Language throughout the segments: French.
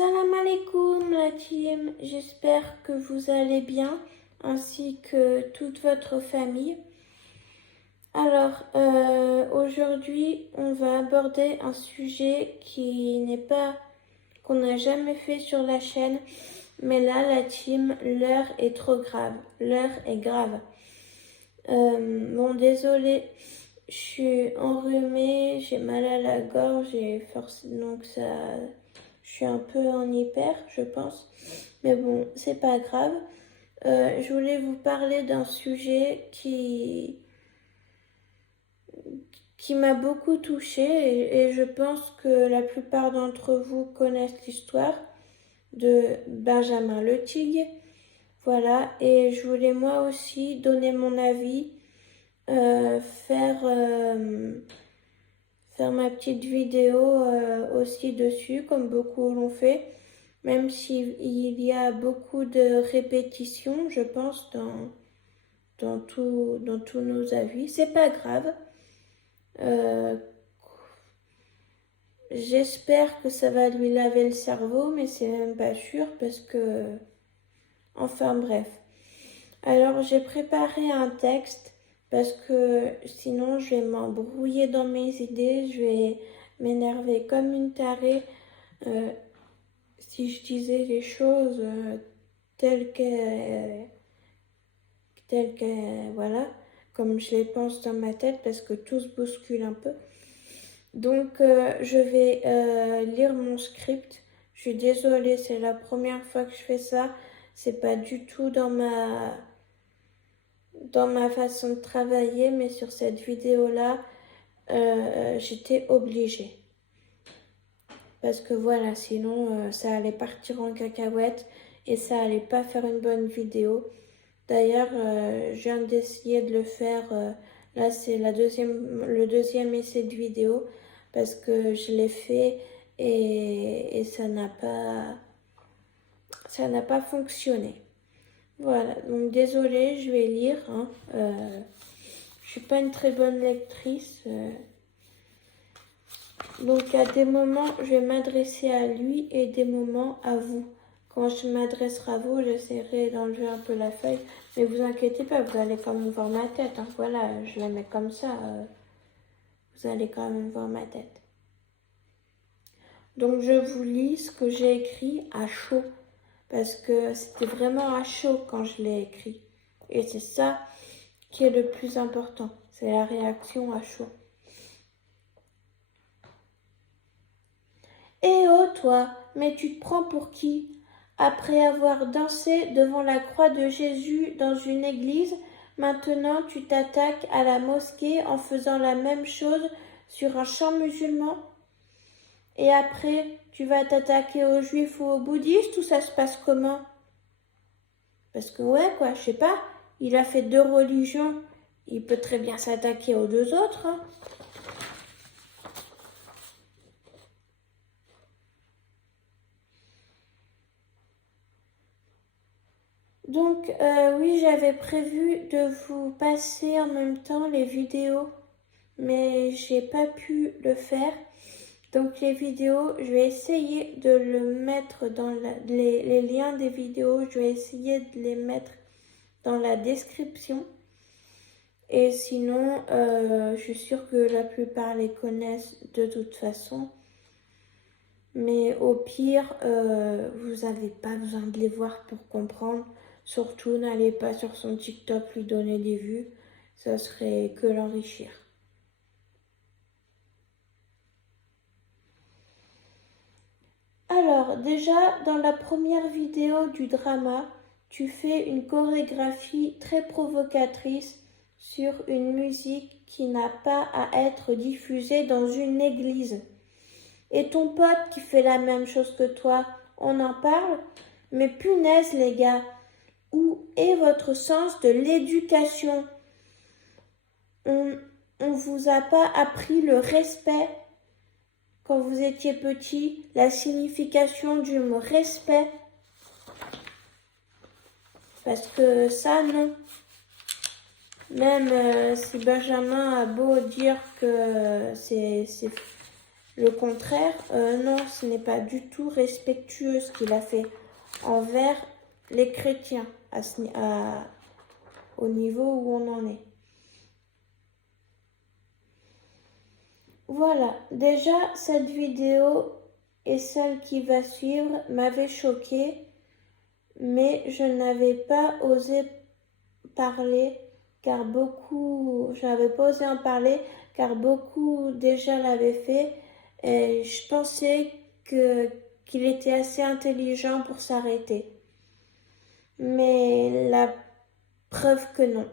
Salam alaikum la team, j'espère que vous allez bien ainsi que toute votre famille. Alors aujourd'hui on va aborder un sujet qu'on n'a jamais fait sur la chaîne, mais là la team, l'heure est trop grave, l'heure est grave. Bon désolé, je suis enrhumée, j'ai mal à la gorge donc je suis un peu en hyper, je pense. Mais bon, c'est pas grave. Je voulais vous parler d'un sujet qui m'a beaucoup touchée et je pense que la plupart d'entre vous connaissent l'histoire de Benjamin le Tigre. Voilà, et je voulais moi aussi donner mon avis, faire ma petite vidéo aussi dessus, comme beaucoup l'ont fait, même s'il y a beaucoup de répétitions, je pense, dans tous nos avis. C'est pas grave. J'espère que ça va lui laver le cerveau, mais c'est même pas sûr parce que... Enfin bref. Alors j'ai préparé un texte parce que sinon je vais m'embrouiller dans mes idées, je vais m'énerver comme une tarée si je disais les choses telles que voilà, comme je les pense dans ma tête parce que tout se bouscule un peu. Donc je vais lire mon script. Je suis désolée, c'est la première fois que je fais ça. C'est pas du tout dans ma façon de travailler, mais sur cette vidéo-là, j'étais obligée. Parce que voilà, sinon ça allait partir en cacahuète et ça allait pas faire une bonne vidéo. D'ailleurs, je viens d'essayer de le faire. Là, c'est le deuxième essai de vidéo parce que je l'ai fait et ça n'a pas fonctionné. Voilà, donc désolée, je vais lire. Je suis pas une très bonne lectrice. Donc à des moments, je vais m'adresser à lui et des moments à vous. Quand je m'adresserai à vous, j'essaierai d'enlever un peu la feuille. Mais vous inquiétez pas, vous allez quand même voir ma tête. Voilà, je la mets comme ça. Vous allez quand même voir ma tête. Donc je vous lis ce que j'ai écrit à chaud. Parce que c'était vraiment à chaud quand je l'ai écrit. Et c'est ça qui est le plus important. C'est la réaction à chaud. Eh oh toi, mais tu te prends pour qui? Après avoir dansé devant la croix de Jésus dans une église, maintenant tu t'attaques à la mosquée en faisant la même chose sur un chant musulman? Et après, tu vas t'attaquer aux juifs ou aux bouddhistes ou ça se passe comment? Parce que ouais, quoi, je sais pas, il a fait 2 religions, il peut très bien s'attaquer aux 2 autres. Donc oui, j'avais prévu de vous passer en même temps les vidéos, mais j'ai pas pu le faire. Donc les vidéos, je vais essayer de le mettre dans les liens des vidéos, je vais essayer de les mettre dans la description. Et sinon, je suis sûre que la plupart les connaissent de toute façon. Mais au pire, vous n'avez pas besoin de les voir pour comprendre. Surtout, n'allez pas sur son TikTok lui donner des vues. Ça serait que l'enrichir. Alors, déjà, dans la première vidéo du drama, tu fais une chorégraphie très provocatrice sur une musique qui n'a pas à être diffusée dans une église. Et ton pote qui fait la même chose que toi, on en parle? Mais punaise les gars, où est votre sens de l'éducation? On vous a pas appris le respect quand vous étiez petit, la signification du mot respect? Parce que ça, non. Même si Benjamin a beau dire que le contraire, non, ce n'est pas du tout respectueux ce qu'il a fait envers les chrétiens au niveau où on en est. Voilà, déjà cette vidéo et celle qui va suivre m'avaient choquée, mais je n'avais pas osé parler car j'avais pas osé en parler car beaucoup déjà l'avaient fait et je pensais qu'il était assez intelligent pour s'arrêter. Mais la preuve que non.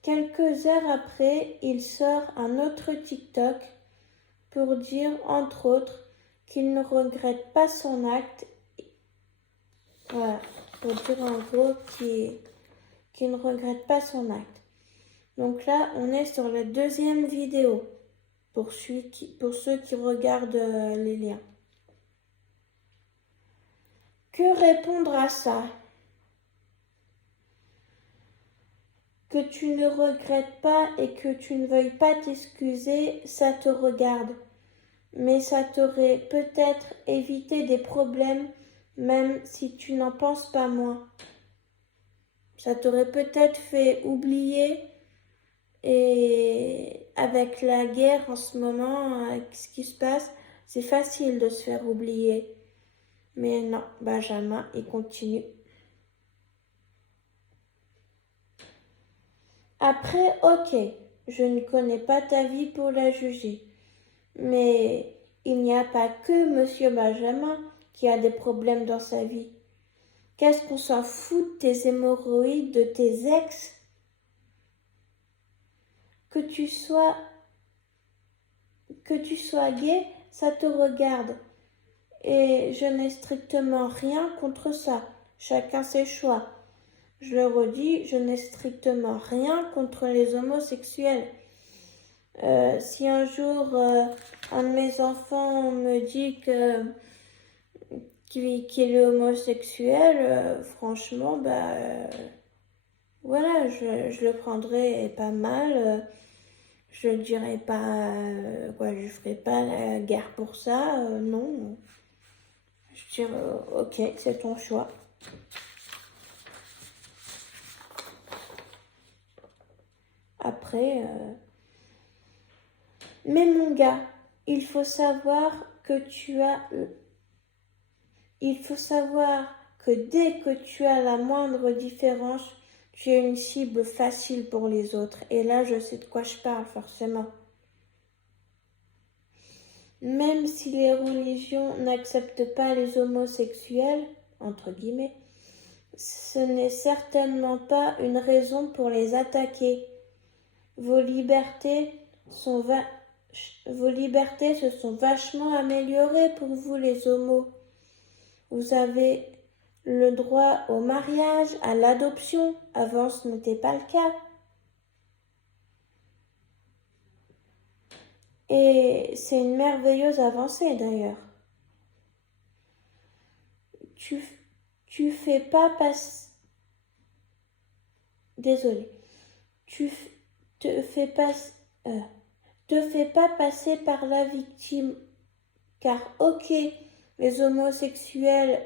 Quelques heures après, il sort un autre TikTok pour dire, entre autres, qu'il ne regrette pas son acte. Voilà, pour dire en gros qu'il ne regrette pas son acte. Donc là, on est sur la deuxième vidéo, pour ceux qui regardent les liens. Que répondre à ça? Que tu ne regrettes pas et que tu ne veuilles pas t'excuser, ça te regarde. Mais ça t'aurait peut-être évité des problèmes, même si tu n'en penses pas moins. Ça t'aurait peut-être fait oublier, et avec la guerre en ce moment, avec ce qui se passe, c'est facile de se faire oublier. Mais non, Benjamin, il continue. Après, ok, je ne connais pas ta vie pour la juger. Mais il n'y a pas que Monsieur Benjamin qui a des problèmes dans sa vie. Qu'est-ce qu'on s'en fout de tes hémorroïdes, de tes ex? Que tu sois gay, ça te regarde. Et je n'ai strictement rien contre ça. Chacun ses choix. Je le redis, je n'ai strictement rien contre les homosexuels. Si un jour un de mes enfants me dit qu'il est homosexuel, franchement, voilà, je le prendrai pas mal. Je dirais pas, je ferai pas la guerre pour ça, non. Je dirais, ok, c'est ton choix. Après, mais mon gars, il faut savoir que dès que tu as la moindre différence, tu es une cible facile pour les autres. Et là, je sais de quoi je parle, forcément. Même si les religions n'acceptent pas les homosexuels, entre guillemets, ce n'est certainement pas une raison pour les attaquer. Vos libertés se sont vachement améliorées pour vous les homos. Vous avez le droit au mariage, à l'adoption. Avant, ce n'était pas le cas. Et c'est une merveilleuse avancée d'ailleurs. Tu fais pas passer... Désolée. Te fais pas passer par la victime. Car ok, les homosexuels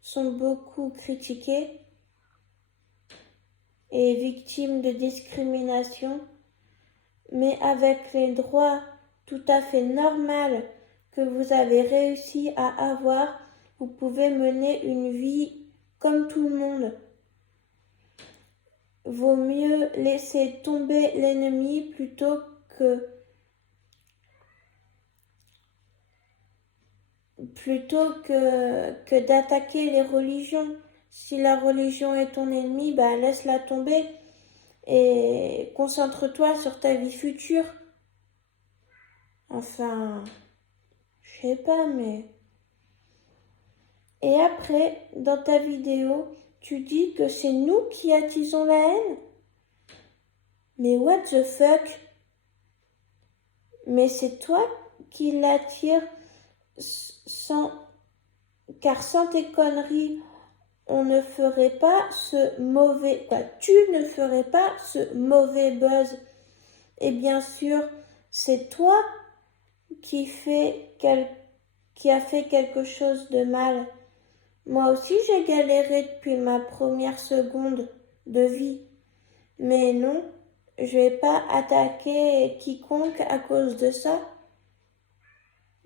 sont beaucoup critiqués et victimes de discrimination, mais avec les droits tout à fait normaux que vous avez réussi à avoir, vous pouvez mener une vie comme tout le monde. Vaut mieux laisser tomber l'ennemi plutôt que d'attaquer les religions. Si la religion est ton ennemi, laisse-la tomber et concentre-toi sur ta vie future. Enfin, je sais pas, mais... Et après, dans ta vidéo, tu dis que c'est nous qui attisons la haine? Mais what the fuck? Mais c'est toi qui l'attires car sans tes conneries, on ne ferait pas ce mauvais... tu ne ferais pas ce mauvais buzz. Et bien sûr, c'est toi qui a fait quelque chose de mal. Moi aussi, j'ai galéré depuis ma première seconde de vie. Mais non, je vais pas attaquer quiconque à cause de ça.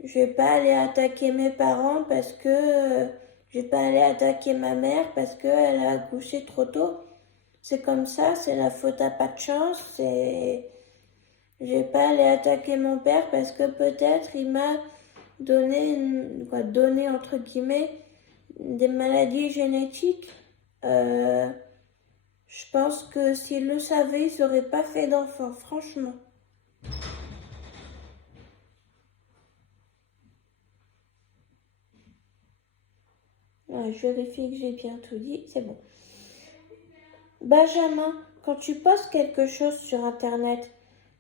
Je vais pas aller attaquer mes parents parce que je vais pas aller attaquer ma mère parce qu'elle a accouché trop tôt. C'est comme ça, c'est la faute à pas de chance. Je vais pas aller attaquer mon père parce que peut-être il m'a donné entre guillemets des maladies génétiques. Je pense que s'ils le savaient, ils n'auraient pas fait d'enfant, franchement. Ouais, je vérifie que j'ai bien tout dit, c'est bon. Benjamin, quand tu postes quelque chose sur Internet,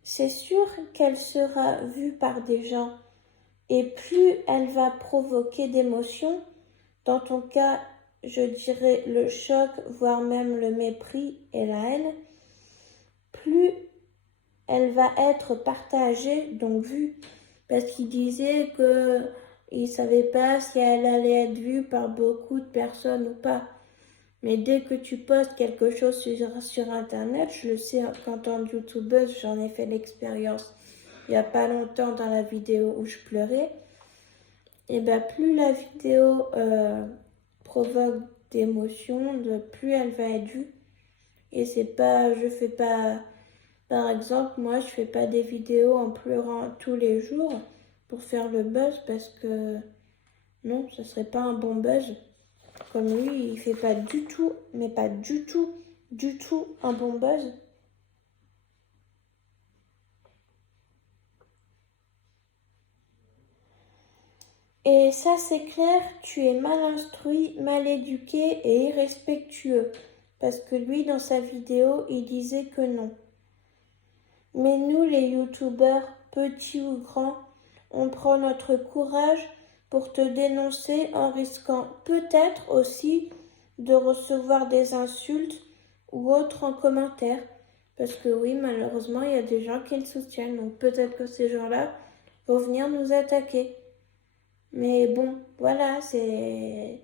c'est sûr qu'elle sera vue par des gens. Et plus elle va provoquer d'émotions, dans ton cas, je dirais le choc, voire même le mépris et la haine, plus elle va être partagée, donc vue. Parce qu'il disait qu'il ne savait pas si elle allait être vue par beaucoup de personnes ou pas. Mais dès que tu postes quelque chose sur Internet, je le sais, qu'en tant que youtubeuse, j'en ai fait l'expérience il n'y a pas longtemps dans la vidéo où je pleurais, et bien plus la vidéo provoque d'émotions, plus elle va être vue. Et c'est pas, je fais pas, par exemple, moi je fais pas des vidéos en pleurant tous les jours pour faire le buzz parce que non, ce serait pas un bon buzz. Comme lui, il fait pas du tout, mais pas du tout, du tout un bon buzz. Et ça, c'est clair, tu es mal instruit, mal éduqué et irrespectueux. Parce que lui, dans sa vidéo, il disait que non. Mais nous, les youtubeurs, petits ou grands, on prend notre courage pour te dénoncer en risquant peut-être aussi de recevoir des insultes ou autres en commentaire. Parce que oui, malheureusement, il y a des gens qui le soutiennent. Donc peut-être que ces gens-là vont venir nous attaquer. Mais bon, voilà, c'est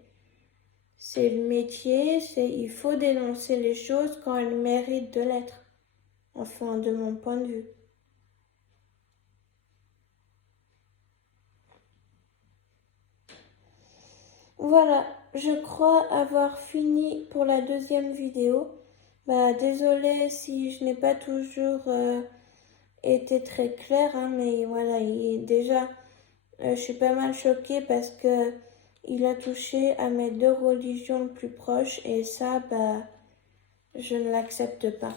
le métier, il faut dénoncer les choses quand elles méritent de l'être. Enfin, de mon point de vue. Voilà, je crois avoir fini pour la deuxième vidéo. Désolée si je n'ai pas toujours été très claire, hein, mais voilà, déjà, je suis pas mal choquée parce que il a touché à mes deux religions les plus proches et ça, je ne l'accepte pas.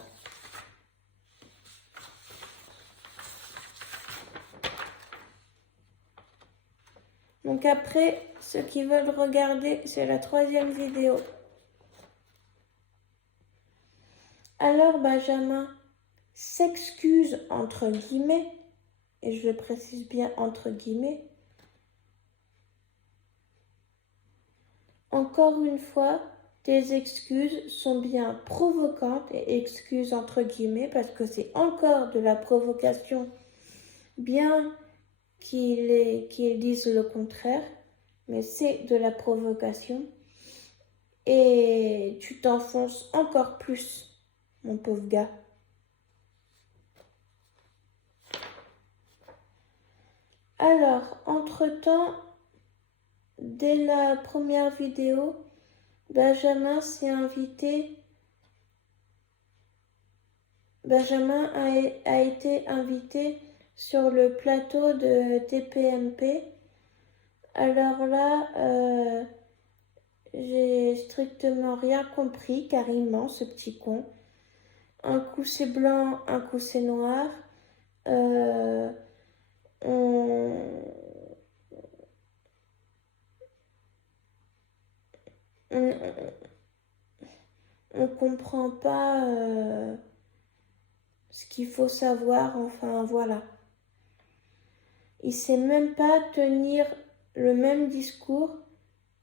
Donc après, ceux qui veulent regarder, c'est la troisième vidéo. Alors Benjamin s'excuse entre guillemets, et je le précise bien entre guillemets. Encore une fois, tes excuses sont bien provocantes, et excuses entre guillemets, parce que c'est encore de la provocation, bien qu'ils disent le contraire, mais c'est de la provocation. Et tu t'enfonces encore plus, mon pauvre gars. Alors, entre-temps, dès la première vidéo, Benjamin a été invité sur le plateau de TPMP. Alors là, j'ai strictement rien compris car il ment, ce petit con. Un coup c'est blanc, un coup c'est noir. On comprend pas ce qu'il faut savoir, enfin voilà. Il sait même pas tenir le même discours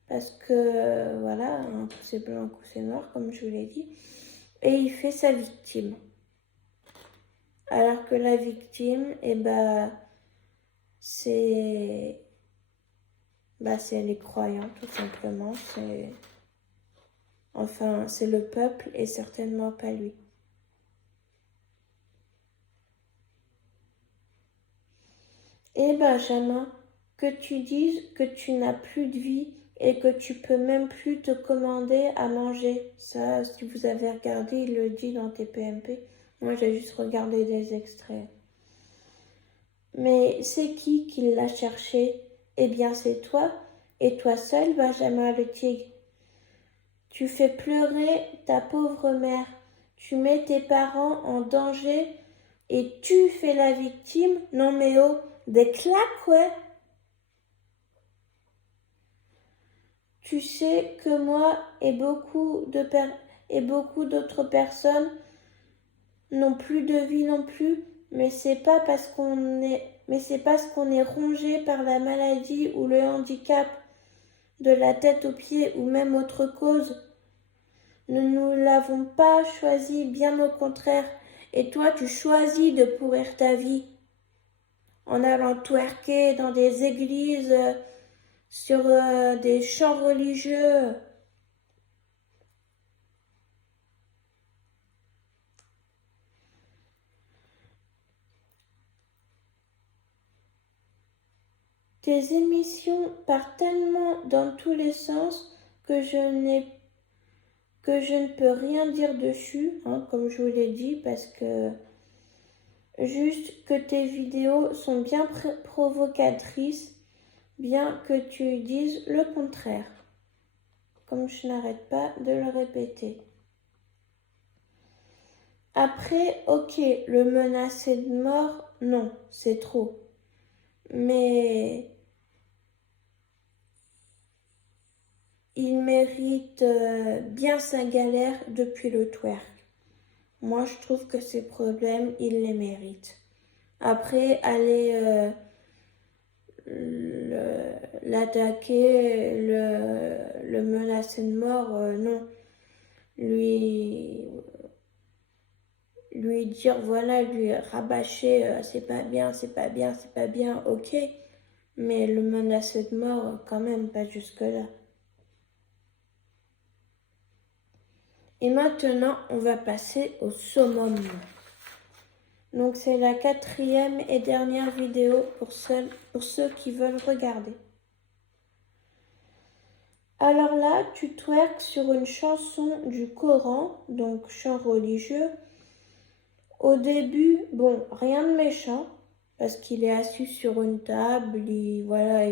parce que voilà, un coup c'est blanc, un coup c'est noir, comme je vous l'ai dit, et il fait sa victime. Alors que la victime, c'est les croyants, tout simplement. C'est le peuple et certainement pas lui. Et Benjamin, que tu dises que tu n'as plus de vie et que tu peux même plus te commander à manger. Ça, si vous avez regardé, il le dit dans TPMP. Moi, j'ai juste regardé des extraits. Mais c'est qui l'a cherché? Eh bien, c'est toi, et toi seul, Benjamin le tigre. Tu fais pleurer ta pauvre mère, tu mets tes parents en danger et tu fais la victime. Non mais oh, des claques, ouais. Tu sais que moi et beaucoup d'autres personnes n'ont plus de vie non plus, mais c'est parce qu'on est rongé par la maladie ou le handicap, de la tête aux pieds ou même autre cause. Nous ne l'avons pas choisi, bien au contraire. Et toi, tu choisis de pourrir ta vie en allant twerker dans des églises, sur des chants religieux. Tes émissions partent tellement dans tous les sens que je ne peux rien dire dessus, hein, comme je vous l'ai dit, parce que juste que tes vidéos sont bien provocatrices, bien que tu dises le contraire, comme je n'arrête pas de le répéter. Après, ok, le menacer de mort, non, c'est trop. Mais il mérite bien sa galère depuis le twerk. Moi, je trouve que ses problèmes, il les mérite. Après, aller l'attaquer, le menacer de mort, non. Lui dire, voilà, lui rabâcher, c'est pas bien, c'est pas bien, c'est pas bien, ok. Mais le menacer de mort, quand même, pas jusque-là. Et maintenant, on va passer au summum. Donc c'est la 4e et dernière vidéo pour ceux qui veulent regarder. Alors là, tu twerks sur une chanson du Coran, donc chant religieux. Au début, bon, rien de méchant, parce qu'il est assis sur une table, il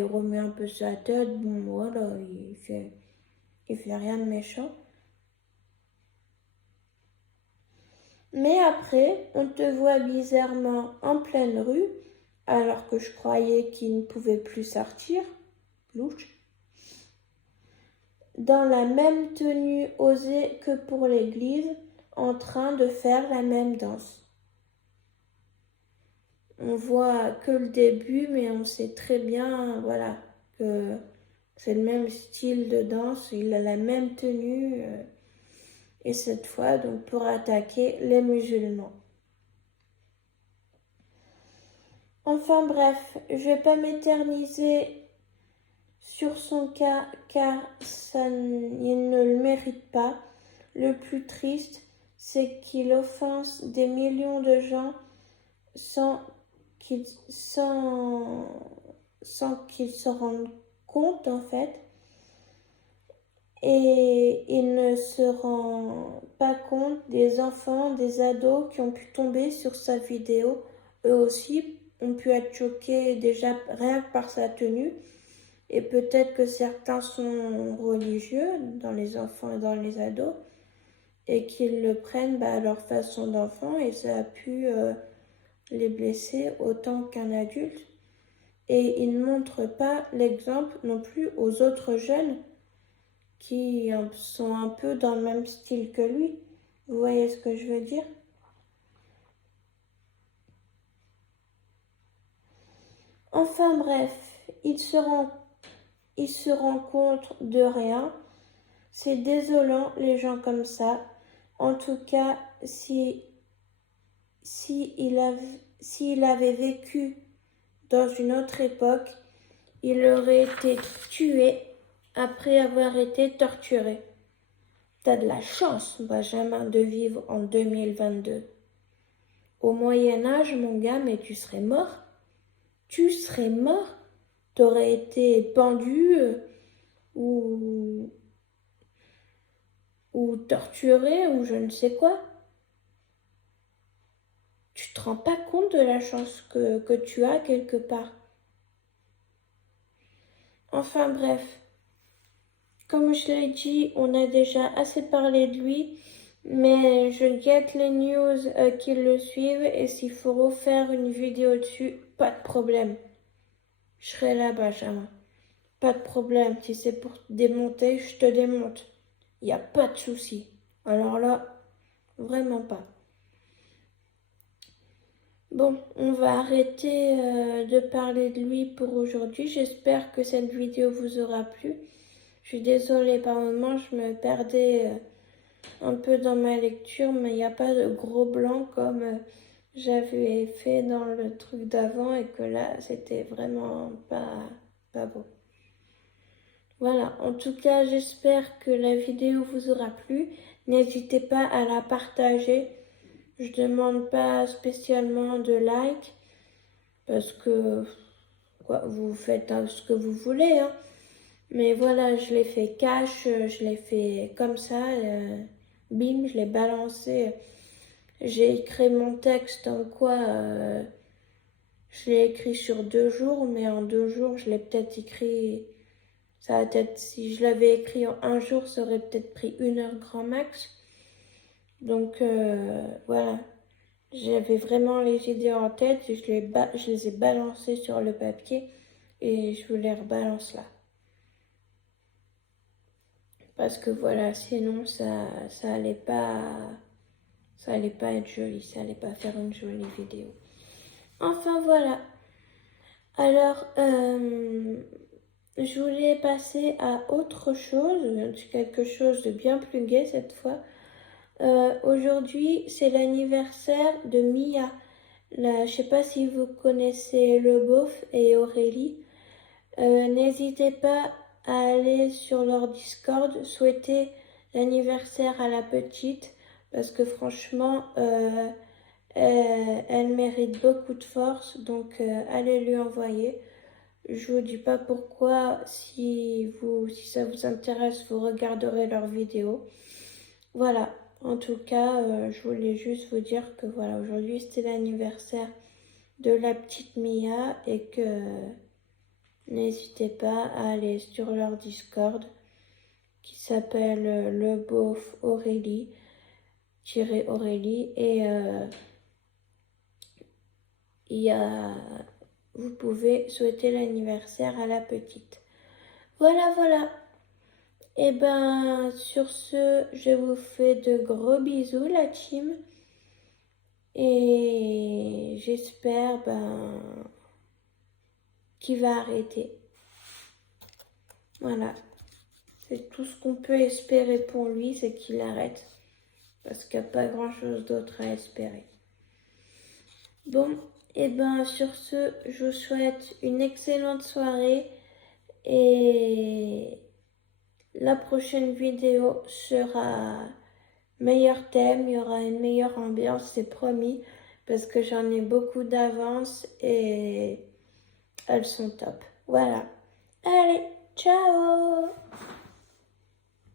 remet un peu sa tête, bon voilà, il fait rien de méchant. Mais après, on te voit bizarrement en pleine rue, alors que je croyais qu'il ne pouvait plus sortir, louche, dans la même tenue osée que pour l'église, en train de faire la même danse. On voit que le début, mais on sait très bien, voilà, que c'est le même style de danse, il a la même tenue, et cette fois, donc, pour attaquer les musulmans. Enfin bref, je vais pas m'éterniser sur son cas car il ne le mérite pas. Le plus triste, c'est qu'il offense des millions de gens sans qu'ils se rendent compte en fait. Et il ne se rend pas compte des enfants, des ados qui ont pu tomber sur sa vidéo. Eux aussi ont pu être choqués déjà rien que par sa tenue. Et peut-être que certains sont religieux dans les enfants et dans les ados et qu'ils le prennent à leur façon d'enfant et ça a pu les blesser autant qu'un adulte. Et il ne montre pas l'exemple non plus aux autres jeunes qui sont un peu dans le même style que lui. Vous voyez ce que je veux dire? Enfin bref, il se rend compte de rien. C'est désolant les gens comme ça. En tout cas, si s'il avait vécu dans une autre époque, il aurait été tué après avoir été torturé. T'as de la chance, Benjamin, de vivre en 2022. Au Moyen-Âge, mon gars, mais tu serais mort. Tu serais mort. T'aurais été pendu ou torturé ou je ne sais quoi. Tu te rends pas compte de la chance que tu as quelque part. Enfin bref, comme je l'ai dit, on a déjà assez parlé de lui, mais je guette les news qui le suivent et s'il faut refaire une vidéo dessus, pas de problème. Je serai là, Benjamin. Pas de problème, si c'est pour te démonter, je te démonte. Il n'y a pas de souci. Alors là, vraiment pas. Bon, on va arrêter de parler de lui pour aujourd'hui. J'espère que cette vidéo vous aura plu. Je suis désolée, par moments, je me perdais un peu dans ma lecture, mais il n'y a pas de gros blancs comme j'avais fait dans le truc d'avant et que là, c'était vraiment pas beau. Voilà, en tout cas, j'espère que la vidéo vous aura plu. N'hésitez pas à la partager. Je ne demande pas spécialement de like parce que quoi, vous faites ce que vous voulez. Hein. Mais voilà, je l'ai fait cash, je l'ai fait comme ça. Bim, je l'ai balancé. J'ai écrit mon texte en quoi je l'ai écrit sur 2 jours, mais en 2 jours, je l'ai peut-être écrit. Ça a peut-être, si je l'avais écrit en 1 jour, ça aurait peut-être pris 1 heure grand max. Donc voilà, j'avais vraiment les idées en tête et je les ai balancées sur le papier et je vous les rebalance là. Parce que voilà, sinon ça allait pas être joli, ça allait pas faire une jolie vidéo. Enfin voilà. Alors, je voulais passer à autre chose, quelque chose de bien plus gai cette fois. Aujourd'hui, c'est l'anniversaire de Mia. Je sais pas si vous connaissez Le Beauf et Aurélie. N'hésitez pas à aller sur leur Discord, souhaiter l'anniversaire à la petite, parce que franchement, elle mérite beaucoup de force, donc allez lui envoyer. Je vous dis pas pourquoi, si ça vous intéresse, vous regarderez leurs vidéos. Voilà, en tout cas, je voulais juste vous dire que voilà, aujourd'hui c'était l'anniversaire de la petite Mia et que n'hésitez pas à aller sur leur Discord qui s'appelle Le Beauf Aurélie, Aurélie et vous pouvez souhaiter l'anniversaire à la petite. Voilà. Et ben sur ce, je vous fais de gros bisous la team. Et j'espère qu'il va arrêter. Voilà. C'est tout ce qu'on peut espérer pour lui, c'est qu'il arrête. Parce qu'il n'y a pas grand-chose d'autre à espérer. Bon, et ben sur ce, je vous souhaite une excellente soirée. Et la prochaine vidéo sera meilleur thème, il y aura une meilleure ambiance, c'est promis. Parce que j'en ai beaucoup d'avance et elles sont top. Voilà. Allez, ciao!